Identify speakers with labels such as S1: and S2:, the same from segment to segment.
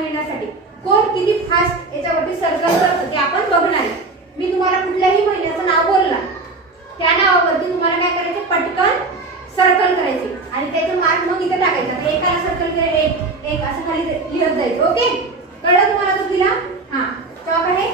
S1: मिळण्यासाठी. कोण किती फास्ट याच्यावरती सर्कल करतो ते आपण बघणार आहे. मी तुम्हाला कुठल्याही महिन्याचं नाव बोलला त्या नावावरती तुम्हाला काय करायचं? पटकन सर्कल करायचे. आणि त्याचे मार्क मग इथे टाकायचं. एकाला सर्कल केलं एक एक असं खाली लिहत जायचं. ओके कळलं तुम्हाला तो हा. चॉक आहे.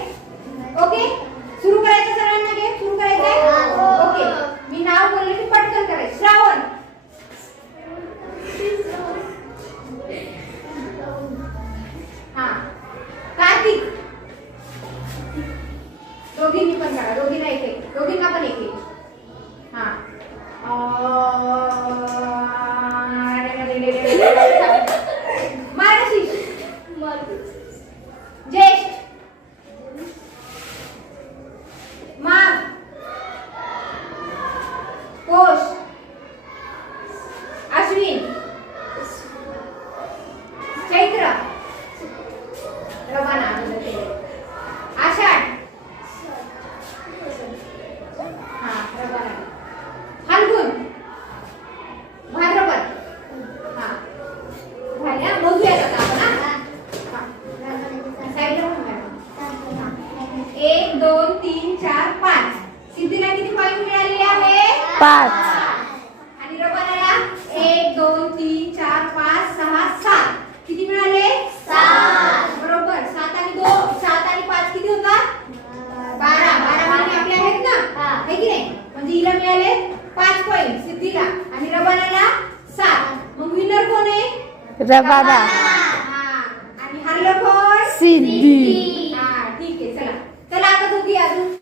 S1: दोघींनी पण काढा. दोघींना एक एक. दोघींना पण एक एक. हा. एक दोन तीन चार पाच. सिद्धीला किती पॉईंट मिळालेले आहे?
S2: पाच.
S1: आणि रबानाला एक दोन तीन चार पाच सहा सात. किती मिळाले? सात. बरोबर. सात आणि दोन. सात आणि पाच किती होतात बारा. बारा महिने आपले आहेत ना? आहे की नाही? म्हणजे हिला मिळाले पाच पॉईंट सिद्धीला. आणि रबानाला सात. मग विनर कोण आहे?
S2: रबादा
S1: हा.